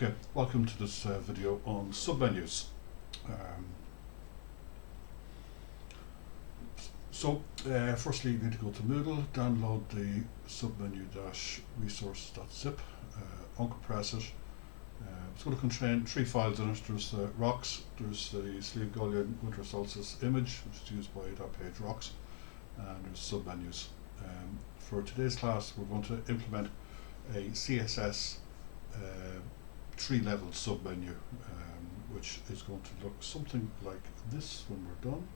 Okay, welcome to this video on submenus. Um, Firstly you need to go to Moodle, download the submenu-resource.zip, uncompress it. It's going to contain three files in it. There's the rocks, there's the Sliabh Gullion Winter Solstice image, which is used by .page rocks, and there's submenus. For today's class we're going to implement a CSS tree-level submenu, which is going to look something like this when we're done.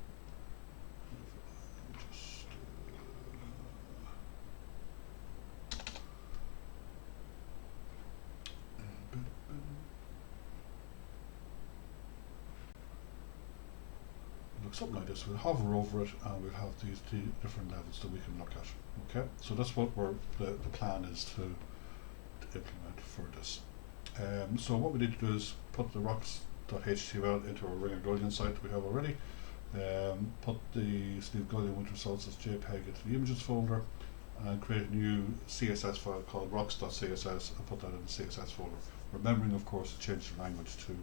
Look something like this. We'll hover over it and we'll have these two different levels that we can look at. Okay, so that's what the plan is to implement for this. So what we need to do is put the rocks.html into our Ring of Gullion site we have already. Put the Sliabh Gullion Winter Solstice JPEG into the images folder and create a new CSS file called rocks.css and put that in the CSS folder. Remembering, of course, to change the language to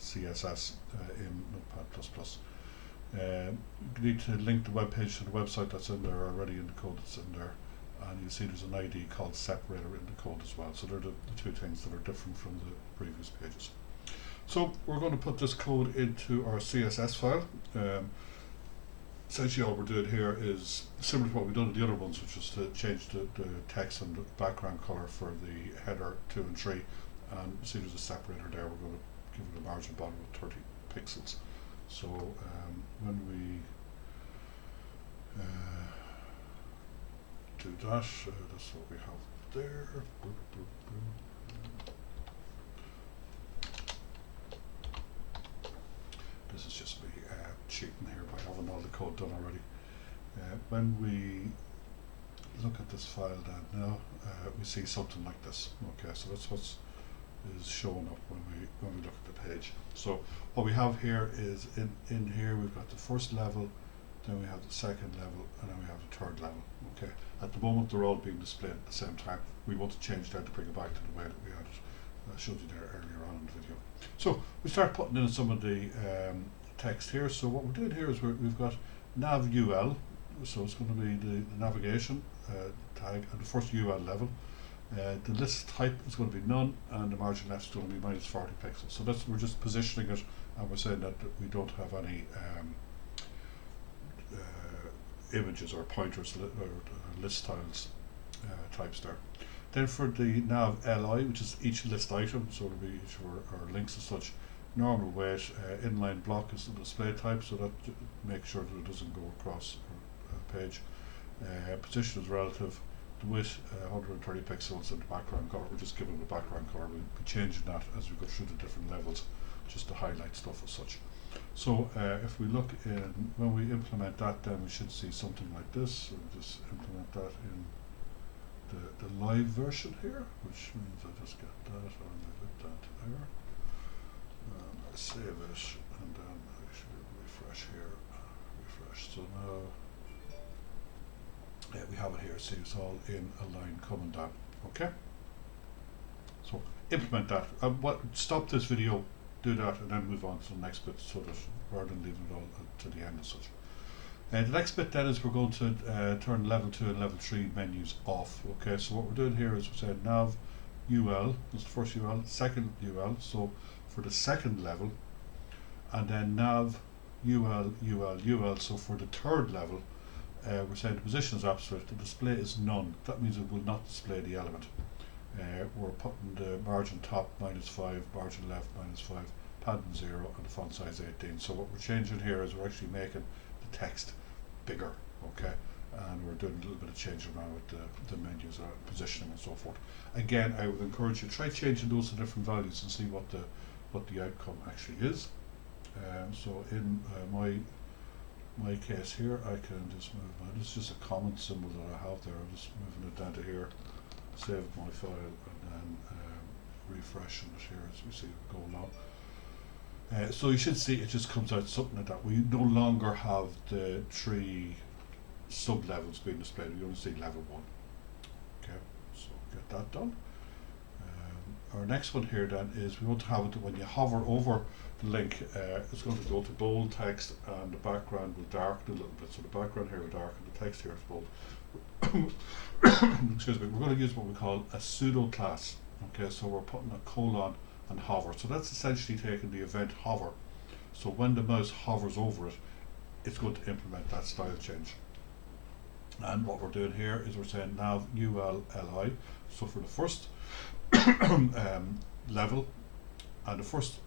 CSS in Notepad++. You need to link the web page to the website that's in there already in the code that's in there. And you see there's an ID called separator in the code as well. So they're the two things that are different from the previous pages. So we're going to put this code into our CSS file. Essentially all we're doing here is similar to what we've done with the other ones, which is to change the text and the background color for the header 2 and 3. And see there's a separator there. We're going to give it a margin bottom of 30 pixels. So when we do that, that's what we have there. This is just me cheating here by having all the code done already. When we look at this file then now, we see something like this. Okay, so that's what's showing up when we look at the page. So what we have here is in here we've got the first level, then we have the second level, and then we have the third level. Okay, at the moment they're all being displayed at the same time. We want to change that to bring it back to the way that we had it. I showed you there earlier on in the video. So we start putting in some of the text here. So what we're doing here is we've got nav ul, so it's going to be the navigation tag and the first ul level. The list type is going to be none, and the margin left is going to be -40 pixels. So that's, we're just positioning it, and we're saying that we don't have any images or pointers or list styles types there. Then for the nav li, which is each list item, so it'll be each of our links and such. Normal weight, inline block is the display type, so that makes sure that it doesn't go across our page. Position is relative. The width 130 pixels, and the background color, we're just giving it a background color. We'll be changing that as we go through the different levels, just to highlight stuff as such. So if we look in, when we implement that, then we should see something like this. So we'll just implement that in the live version here, which means I just get that, I'll move it down to there, and I save it, and then I should refresh here, refresh. So now we have it here, see it's all in a line coming down. Okay, so implement that. Stop this video, do that, and then move on to the next bit, so that rather than leaving it all to the end as such. The next bit then is we're going to turn level 2 and level 3 menus off. Okay, so what we're doing here is we're saying nav ul, that's the first ul, second ul, so for the second level, and then nav ul, so for the third level, we're saying the position is absolute, the display is none. That means it will not display the element. We're putting the margin top -5, margin left -5, padding 0, and the font size 18. So what we're changing here is we're actually making the text bigger, okay, and we're doing a little bit of changing around with the menus, positioning and so forth. Again, I would encourage you to try changing those to different values and see what the outcome actually is. So in my case here, I can just move this is just a comment symbol that I have there. I'm just moving it down to here, save my file, and then refreshing it here as we see it going on. So you should see it just comes out something like that. We no longer have the 3 sub levels being displayed. We only see level 1. Okay, so get that done. our next one here then is we want to have it when you hover over the link, it's going to go to bold text and the background will darken a little bit. So the background here will darken, the text here is bold. Excuse me, we're going to use what we call a pseudo class. Okay, so we're putting a colon and hover. So that's essentially taking the event hover. So when the mouse hovers over it, it's going to implement that style change. And what we're doing here is we're saying nav ul li. So for the first level, and the first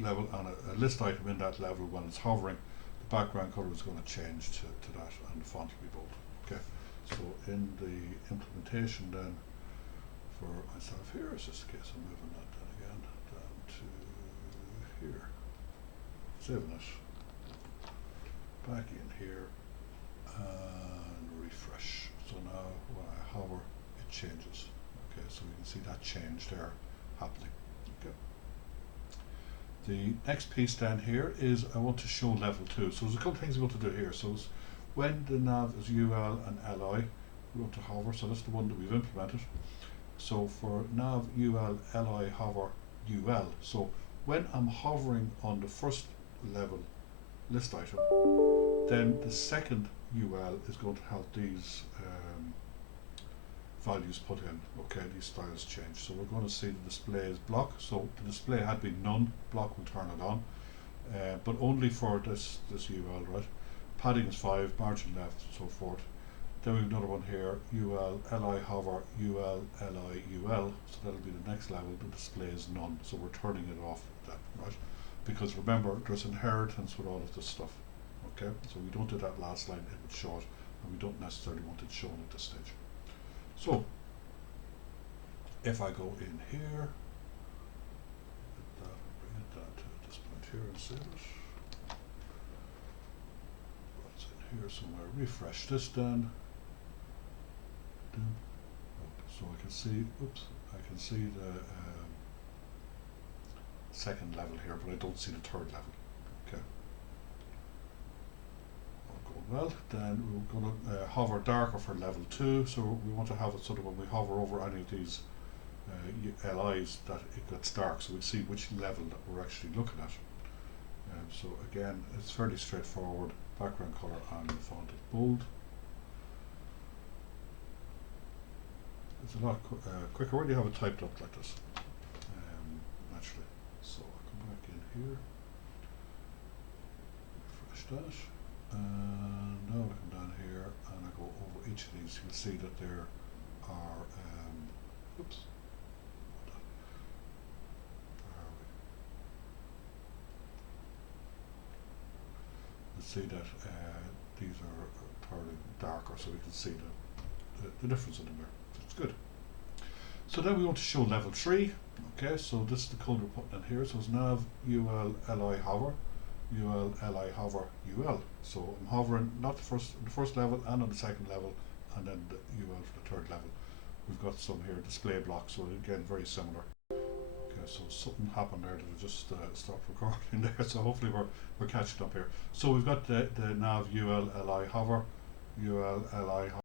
level and a list item in that level, when it's hovering, the background color is going to change to that, and the font will be bold. Okay, so in the implementation then for myself here, it's just a case of moving that down again down to here, saving it, back in here, and refresh. So now when I hover, it changes. Okay, so you can see that change there happening. Okay. The next piece down here is I want to show level 2. So there's a couple of things we want to do here. So when the nav is ul and li, we want to hover. So that's the one that we've implemented. So for nav ul li hover ul. So when I'm hovering on the first level list item, then the second ul is going to have these values put in. Okay, these styles change. So we're going to see the display is block. So the display had been none, block will turn it on, but only for this ul, right? Padding is 5, margin left, so forth. Then we have another one here, ul li hover ul li ul. So that'll be the next level. The display is none, so we're turning it off then, right? Because remember, there's inheritance with all of this stuff. Okay, so we don't do that last line, it would show it, and we don't necessarily want it shown at this stage. So if I go in here, bring it down to this point here and save it. It's in here somewhere. Refresh this then. So I can see, oops, I can see the second level here, but I don't see the third level. Okay. Well, then we're going to hover darker for level 2, so we want to have it so that when we hover over any of these LIs that it gets dark, so we see which level that we're actually looking at. So again, it's fairly straightforward. Background color and the font is bold. It's a lot quicker when you have it typed up like this, naturally. So I'll come back in here, refresh that. And now I come down here and I go over each of these. You'll see that there are, oops, where are we? You'll see that these are turning darker, so we can see the difference in them there. It's good. So then we want to show level 3. Okay, so this is the code we're putting in here. So it's nav ul li hover ul li hover ul. So I'm hovering not the first level and on the second level, and then the ul for the third level. We've got some here display blocks, so again very similar. Okay, so something happened there that I just stopped recording there. So hopefully we're catching up here. So we've got the nav ul li hover ul li hover